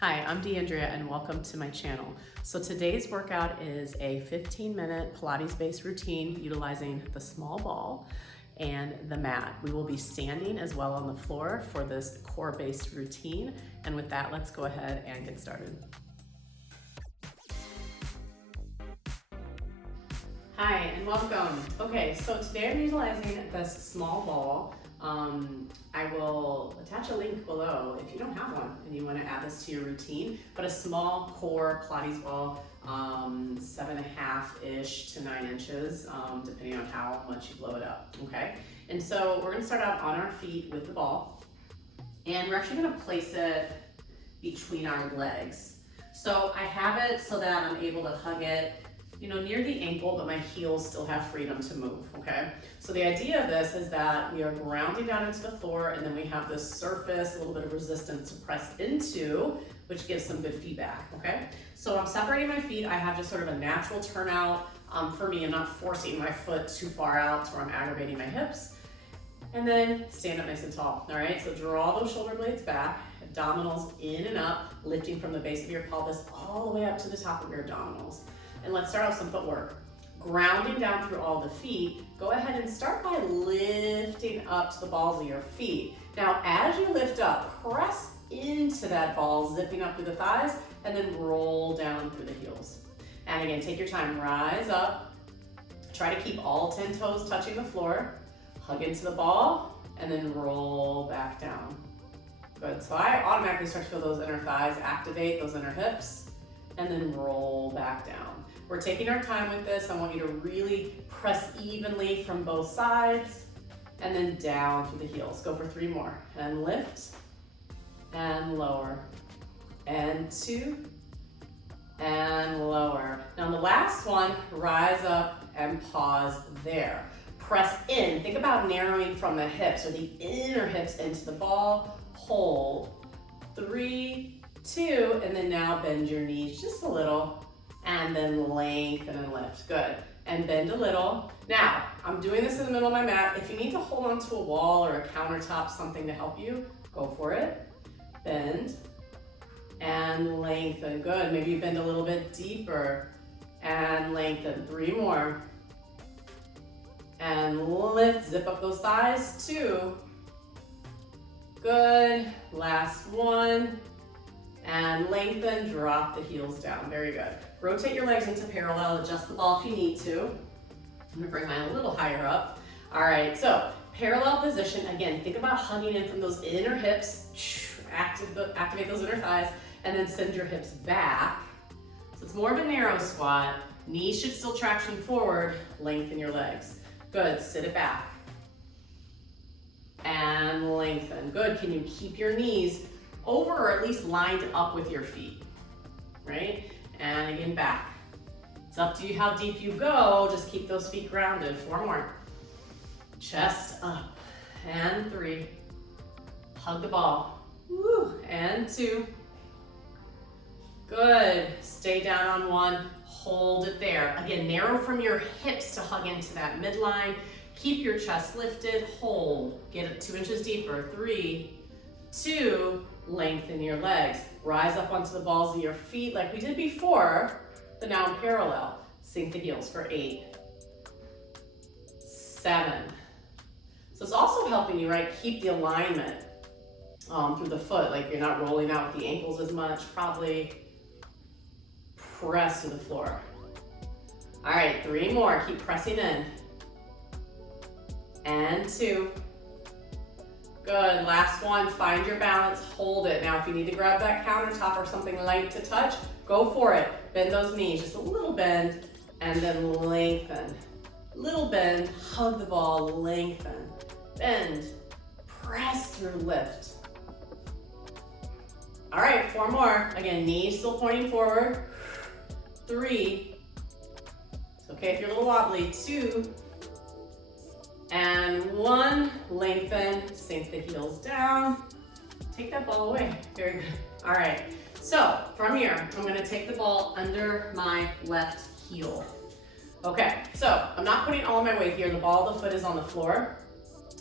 Hi, I'm Deanndria and welcome to my channel. So today's workout is a 15-minute Pilates-based routine utilizing the small ball and the mat. We will be standing as well on the floor for this core-based routine. And with that, let's go ahead and get started. Hi and welcome. Okay, so today I'm utilizing this small ball. I will attach a link below if you don't have one and you want to add this to your routine, but a small core Pilates ball, 7.5-ish to 9 inches, depending on how much you blow it up, okay? And so we're gonna start out on our feet with the ball, and we're actually gonna place it between our legs. So I have it so that I'm able to hug it, near the ankle, but my heels still have freedom to move, okay? So the idea of this is that we are grounding down into the floor, and then we have this surface, a little bit of resistance to press into, which gives some good feedback, okay? So I'm separating my feet. I have just sort of a natural turnout. For me, I'm not forcing my foot too far out to where I'm aggravating my hips. And then stand up nice and tall, all right? So draw those shoulder blades back, abdominals in and up, lifting from the base of your pelvis all the way up to the top of your abdominals. And let's start off some footwork. Grounding down through all the feet, go ahead and start by lifting up to the balls of your feet. Now, as you lift up, press into that ball, zipping up through the thighs, and then roll down through the heels. And again, take your time, rise up. Try to keep all 10 toes touching the floor. Hug into the ball, and then roll back down. Good, so I automatically start to feel those inner thighs activate, those inner hips, and then roll back down. We're taking our time with this. I want you to really press evenly from both sides and then down through the heels. Go for 3 more. And lift and lower. And 2 and lower. Now on the last one, rise up and pause there. Press in. Think about narrowing from the hips or the inner hips into the ball. Hold. 3, 2, and then now bend your knees just a little. And then lengthen and lift. Good. And bend a little. Now, I'm doing this in the middle of my mat. If you need to hold onto a wall or a countertop, something to help you, go for it. Bend and lengthen. Good. Maybe you bend a little bit deeper and lengthen. 3 more. And lift. Zip up those thighs. 2. Good. Last one. And lengthen, drop the heels down. Very good. Rotate your legs into parallel, adjust the ball if you need to. I'm gonna bring mine a little higher up. All right, so parallel position. Again, think about hugging in from those inner hips. Activate those inner thighs, and then send your hips back. So it's more of a narrow squat. Knees should still traction forward. Lengthen your legs. Good, sit it back. And lengthen. Good, can you keep your knees over or at least lined up with your feet, right? And again, back. It's up to you how deep you go. Just keep those feet grounded. 4 more. Chest up. And 3. Hug the ball. Woo. And 2. Good. Stay down on 1. Hold it there. Again, narrow from your hips to hug into that midline. Keep your chest lifted. Hold. Get it 2 inches deeper. 3, 2, lengthen your legs. Rise up onto the balls of your feet like we did before, but now in parallel. Sink the heels for 8, 7. So it's also helping you, right, keep the alignment through the foot, like you're not rolling out with the ankles as much, probably. Press to the floor. All right, 3 more, keep pressing in. And 2. Good, last one, find your balance, hold it. Now if you need to grab that countertop or something light to touch, go for it. Bend those knees, just a little bend, and then lengthen. Little bend, hug the ball, lengthen. Bend, press through, lift. All right, 4 more. Again, knees still pointing forward. 3, it's okay if you're a little wobbly. 2, and 1, lengthen, sink the heels down, take that ball away. Very good. All right, so from here, I'm gonna take the ball under my left heel. Okay, so I'm not putting all of my weight here. The ball of the foot is on the floor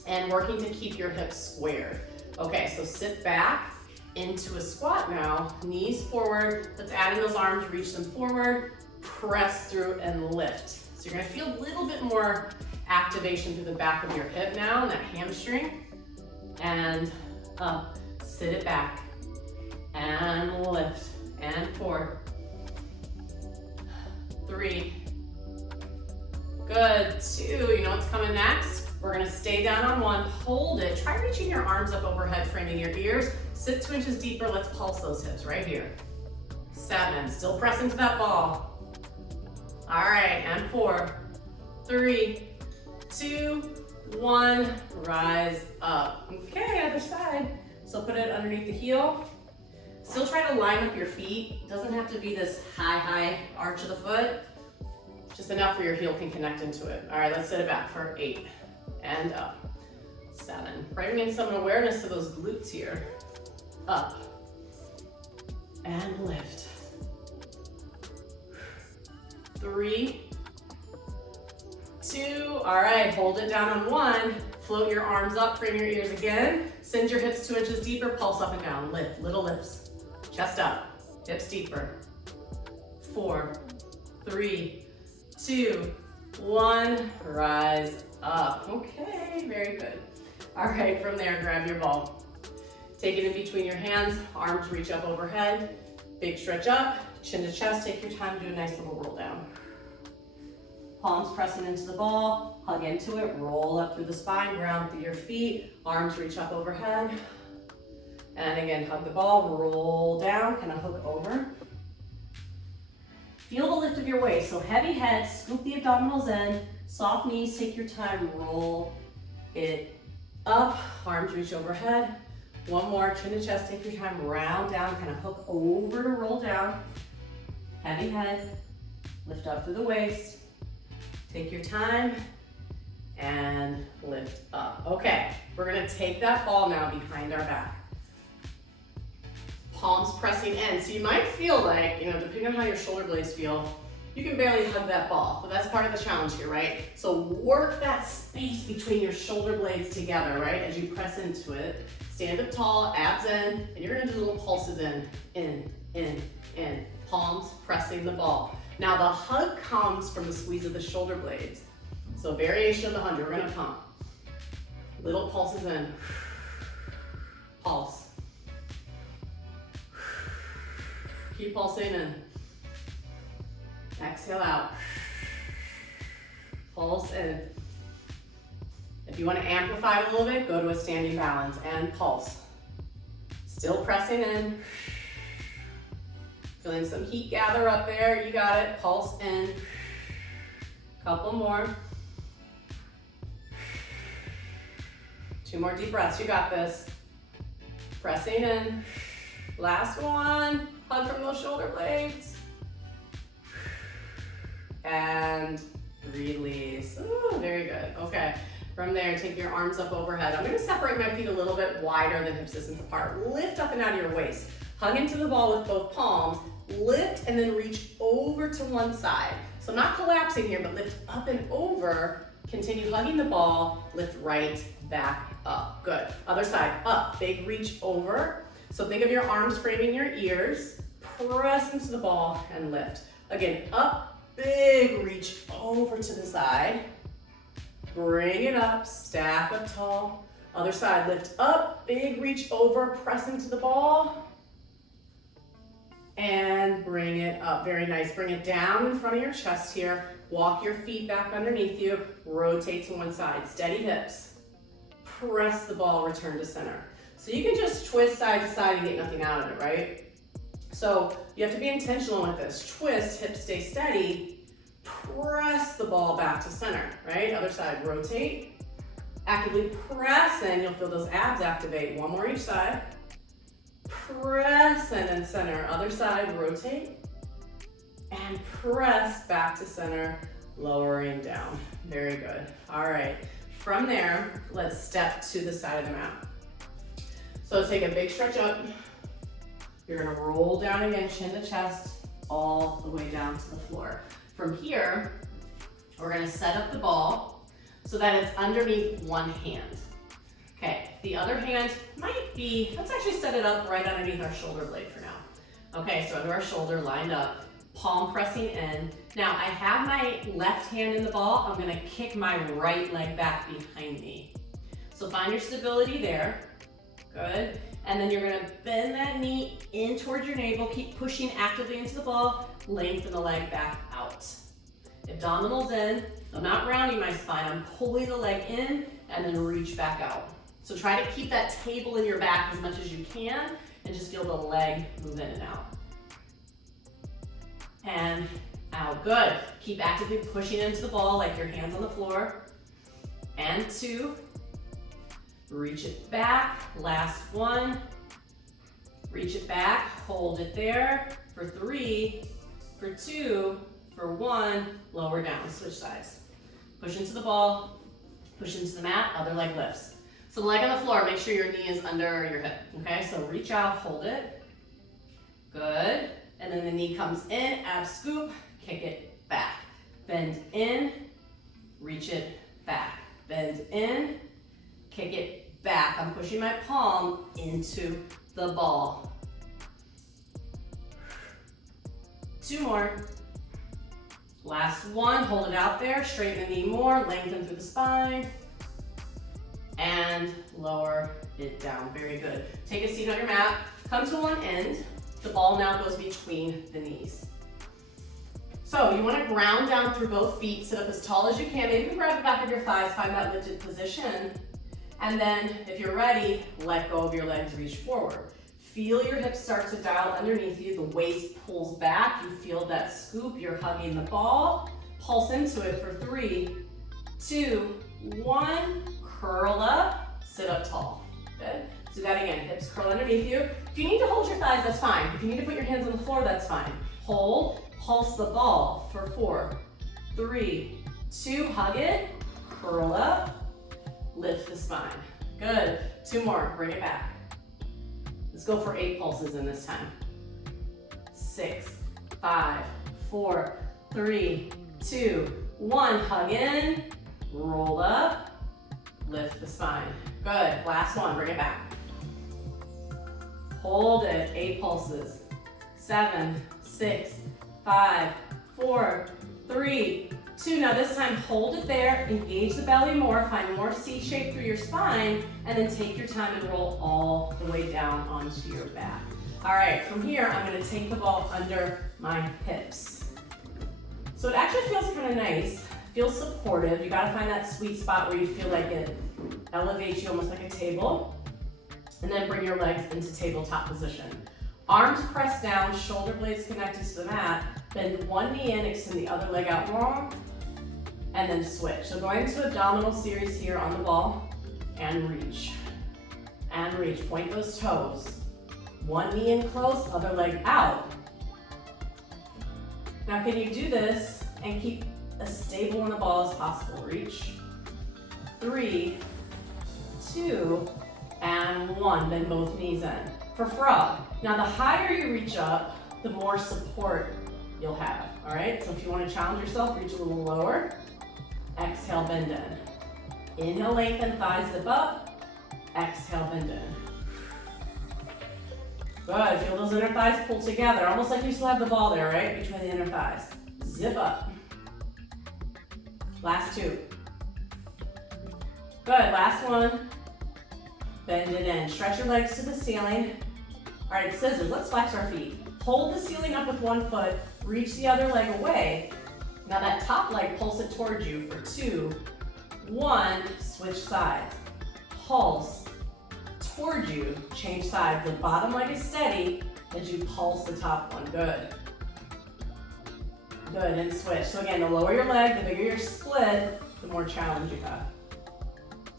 and working to keep your hips squared. Okay, so sit back into a squat now, knees forward. Let's add in those arms, reach them forward, press through and lift. So you're gonna feel a little bit more activation through the back of your hip now, and that hamstring. And up, sit it back, and lift, and 4, 3, good, 2, you know what's coming next? We're gonna stay down on 1, hold it, try reaching your arms up overhead, framing your ears, sit 2 inches deeper, let's pulse those hips right here. 7, still press into that ball. All right, and 4, 3, 2, 1, rise up. Okay, other side. So put it underneath the heel. Still try to line up your feet. It doesn't have to be this high arch of the foot. Just enough where your heel can connect into it. All right, let's sit it back for 8, and up, 7. Bringing in some awareness to those glutes here. Up, and lift. 3, 2, all right, hold it down on 1. Float your arms up, frame your ears again. Send your hips 2 inches deeper, pulse up and down, lift, little lifts. Chest up, hips deeper. 4, 3, 2, 1, rise up. Okay, very good. All right, from there, grab your ball. Take it in between your hands, arms reach up overhead. Big stretch up, chin to chest, take your time, do a nice little roll down. Palms pressing into the ball, hug into it, roll up through the spine, ground through your feet, arms reach up overhead. And again, hug the ball, roll down, kind of hook over. Feel the lift of your waist, so heavy head, scoop the abdominals in, soft knees, take your time, roll it up, arms reach overhead. One more, chin to chest, take your time, round down, kind of hook over to roll down. Heavy head, lift up through the waist. Take your time and lift up. Okay, we're gonna take that ball now behind our back. Palms pressing in. So you might feel like, you know, depending on how your shoulder blades feel, you can barely hug that ball, but that's part of the challenge here, right? So work that space between your shoulder blades together, right? As you press into it, stand up tall, abs in, and you're gonna do little pulses in, palms pressing the ball. Now the hug comes from the squeeze of the shoulder blades. So variation of the 100, we're gonna pump. Little pulses in, pulse. Keep pulsing in. Exhale out. Pulse in. If you want to amplify it a little bit, go to a standing balance and pulse. Still pressing in. Feeling some heat gather up there. You got it. Pulse in. Couple more. 2 more deep breaths. You got this. Pressing in. Last one. Hug from those shoulder blades. And release. Ooh, very good. Okay. From there, take your arms up overhead. I'm gonna separate my feet a little bit wider than hip distance apart. Lift up and out of your waist. Hug into the ball with both palms. Lift and then reach over to one side. So not collapsing here, but lift up and over. Continue hugging the ball. Lift right back up. Good. Other side, up. Big reach over. So think of your arms framing your ears. Press into the ball and lift. Again, up, big reach over to the side. Bring it up, stack up tall. Other side, lift up, big reach over, press into the ball. And bring it up, very nice. Bring it down in front of your chest here. Walk your feet back underneath you. Rotate to one side, steady hips. Press the ball, return to center. So you can just twist side to side and get nothing out of it, right? So you have to be intentional with this. Twist, hips stay steady. Press the ball back to center, right? Other side, rotate. Actively press in, you'll feel those abs activate. One more each side. Press in and center. Other side, rotate. And press back to center, lowering down. Very good. All right. From there, let's step to the side of the mat. So take a big stretch up. You're gonna roll down again, chin to chest, all the way down to the floor. From here, we're gonna set up the ball so that it's underneath one hand. Okay, the other hand might be, let's actually set it up right underneath our shoulder blade for now. Okay, so under our shoulder, lined up, palm pressing in. Now I have my left hand in the ball. I'm gonna kick my right leg back behind me. So find your stability there. Good. And then you're gonna bend that knee in towards your navel. Keep pushing actively into the ball. Lengthen the leg back out. Abdominals in. I'm not rounding my spine. I'm pulling the leg in and then reach back out. So try to keep that table in your back as much as you can and just feel the leg move in and out. And out, good. Keep actively pushing into the ball like your hands on the floor. And 2, reach it back, last 1. Reach it back, hold it there for 3, for 2, for 1, lower down, switch sides. Push into the ball, push into the mat, other leg lifts. So the leg on the floor, make sure your knee is under your hip, okay? So reach out, hold it, good. And then the knee comes in, ab scoop, kick it back. Bend in, reach it back. Bend in, kick it back. I'm pushing my palm into the ball. 2 more. Last 1, hold it out there, straighten the knee more, lengthen through the spine, and lower it down, very good. Take a seat on your mat, come to one end, the ball now goes between the knees. So you wanna ground down through both feet, sit up as tall as you can, maybe grab the back of your thighs, find that lifted position, and then if you're ready, let go of your legs, reach forward. Feel your hips start to dial underneath you, the waist pulls back, you feel that scoop, you're hugging the ball, pulse into it for 3, 2, 1, curl up, sit up tall, good? Do that again, hips curl underneath you. If you need to hold your thighs, that's fine. If you need to put your hands on the floor, that's fine. Hold, pulse the ball for 4, 3, 2, hug it, curl up, lift the spine. Good, 2 more, bring it back. Let's go for 8 pulses in this time. 6, 5, 4, 3, 2, 1, hug in, roll up, lift the spine. Good, last 1, bring it back. Hold it, 8 pulses. 7, 6, 5, 4, 3, 2. Now this time, hold it there, engage the belly more, find more C shape through your spine, and then take your time and roll all the way down onto your back. All right, from here, I'm gonna take the ball under my hips. So it actually feels kind of nice, feels supportive. You gotta find that sweet spot where you feel like it elevates you almost like a table. And then bring your legs into tabletop position. Arms pressed down, shoulder blades connected to the mat. Bend one knee in, extend the other leg out long, and then switch. So going into abdominal series here on the ball, and reach. And reach, point those toes. One knee in close, other leg out. Now can you do this and keep as stable on the ball as possible? Reach. 3, 2, and 1, bend both knees in. For frog. Now the higher you reach up, the more support you'll have, all right? So if you want to challenge yourself, reach a little lower. Exhale, bend in. Inhale, lengthen, thighs zip up. Exhale, bend in. Good, feel those inner thighs pull together, almost like you still have the ball there, right? Between the inner thighs. Zip up. Last 2. Good, last 1. Bend it in. Stretch your legs to the ceiling. All right, scissors, let's flex our feet. Hold the ceiling up with one foot, reach the other leg away. Now that top leg, pulse it towards you for 2, 1, switch sides. Pulse towards you, change sides. The bottom leg is steady as you pulse the top one, good. Good, and switch. So again, the lower your leg, the bigger your split, the more challenge you have.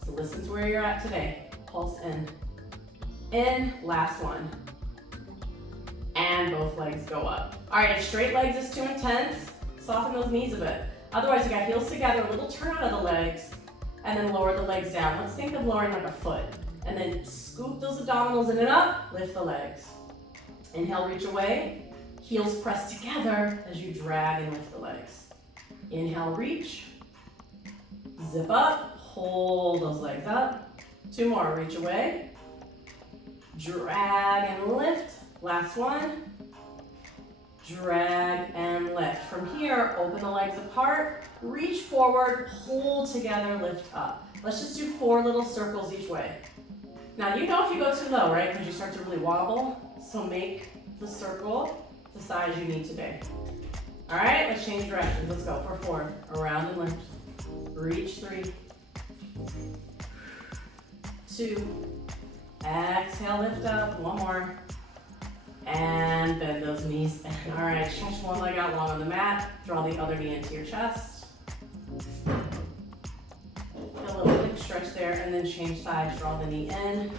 So listen to where you're at today. Pulse in, last 1. And both legs go up. All right, if straight legs is too intense, soften those knees a bit. Otherwise, you got heels together, a little turn out of the legs, and then lower the legs down. Let's think of lowering like a foot. And then scoop those abdominals in and up, lift the legs. Inhale, reach away. Heels press together as you drag and lift the legs. Inhale, reach. Zip up, hold those legs up. 2 more, reach away. drag and lift. Last one, drag and lift. From here, open the legs apart, reach forward, pull together, lift up. Let's just do 4 little circles each way. Now you know if you go too low, right? Because you start to really wobble. So make the circle the size you need to be. All right, let's change directions. Let's go for 4. Around and lift. Reach 3. 2. Exhale, lift up. 1 more. And bend those knees. All right, stretch one leg out long on the mat. Draw the other knee into your chest. A little hip stretch there, and then change sides. Draw the knee in.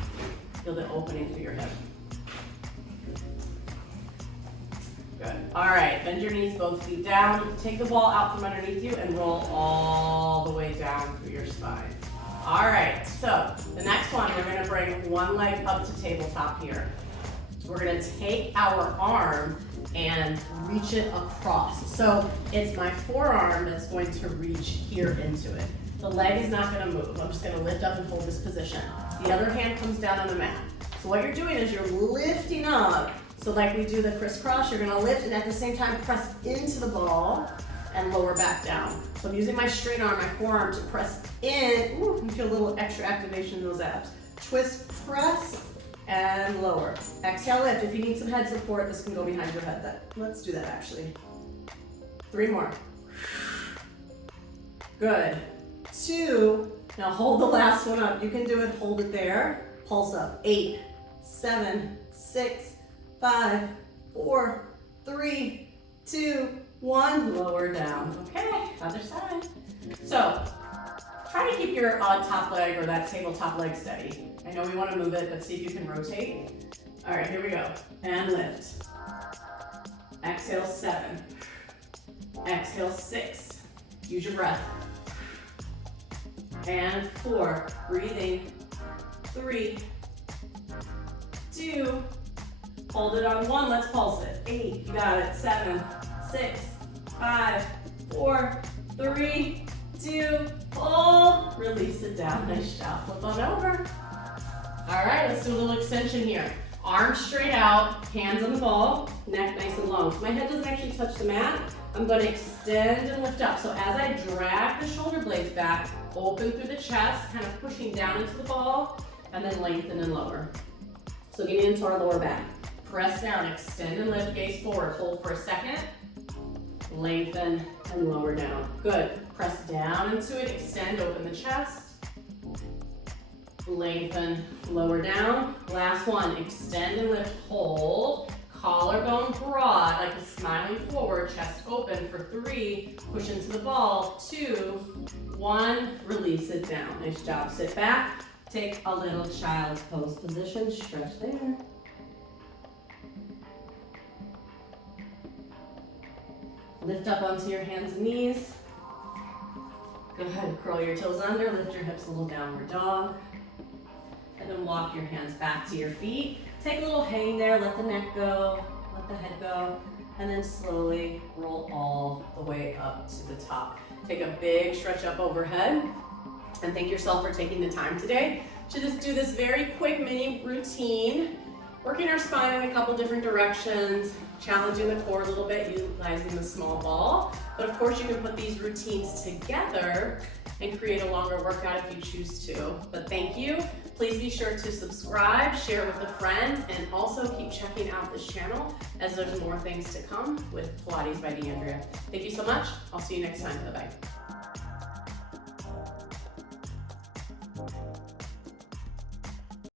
Feel the opening through your hip. Good. All right, bend your knees, both feet down. Take the ball out from underneath you and roll all the way down through your spine. All right, so the next one, we're gonna bring one leg up to tabletop here. We're gonna take our arm and reach it across. So it's my forearm that's going to reach here into it. The leg is not gonna move. I'm just gonna lift up and hold this position. The other hand comes down on the mat. So what you're doing is you're lifting up. So like we do the crisscross, you're gonna lift and at the same time press into the ball and lower back down. So I'm using my straight arm, my forearm to press in. Ooh, you feel a little extra activation in those abs. Twist, press, and lower. Exhale, lift. If you need some head support, this can go behind your head. Let's do that actually. 3 more. Good. 2. Now hold the last one up. You can do it, hold it there. Pulse up. 8, 7, 6, 5, 4, 3, 2, 1. Lower down. Okay, other side. So try to keep your top leg or that tabletop leg steady. I know we want to move it, but see if you can rotate. All right, here we go. And lift. Exhale, 7. Exhale, 6. Use your breath. And 4. Breathing. 3, 2. Hold it on 1. Let's pulse it. 8. You got it. 7, 6, 5, 4, 3, 2. Pull. Release it down. Nice job. Flip on over. All right, let's do a little extension here. Arms straight out, hands on the ball, neck nice and long. So my head doesn't actually touch the mat. I'm going to extend and lift up. So as I drag the shoulder blades back, open through the chest, kind of pushing down into the ball, and then lengthen and lower. So getting into our lower back. Press down, extend and lift, gaze forward. Hold for a second. Lengthen and lower down. Good. Press down into it, extend, open the chest. Lengthen, lower down. Last one, extend and lift, hold. Collarbone broad, like a smiling forward, chest open for 3. Push into the ball, 2, 1. Release it down. Nice job. Sit back. Take a little child's pose position. Stretch there. Lift up onto your hands and knees. Go ahead and curl your toes under. Lift your hips, a little downward dog. And then walk your hands back to your feet. Take a little hang there, let the neck go, let the head go, and then slowly roll all the way up to the top. Take a big stretch up overhead, and thank yourself for taking the time today to just do this very quick mini routine, working our spine in a couple different directions, challenging the core a little bit, utilizing the small ball. But of course, you can put these routines together and create a longer workout if you choose to. But thank you. Please be sure to subscribe, share with a friend, and also keep checking out this channel as there's more things to come with Pilates by Deanndria. Thank you so much. I'll see you next time. Bye-bye.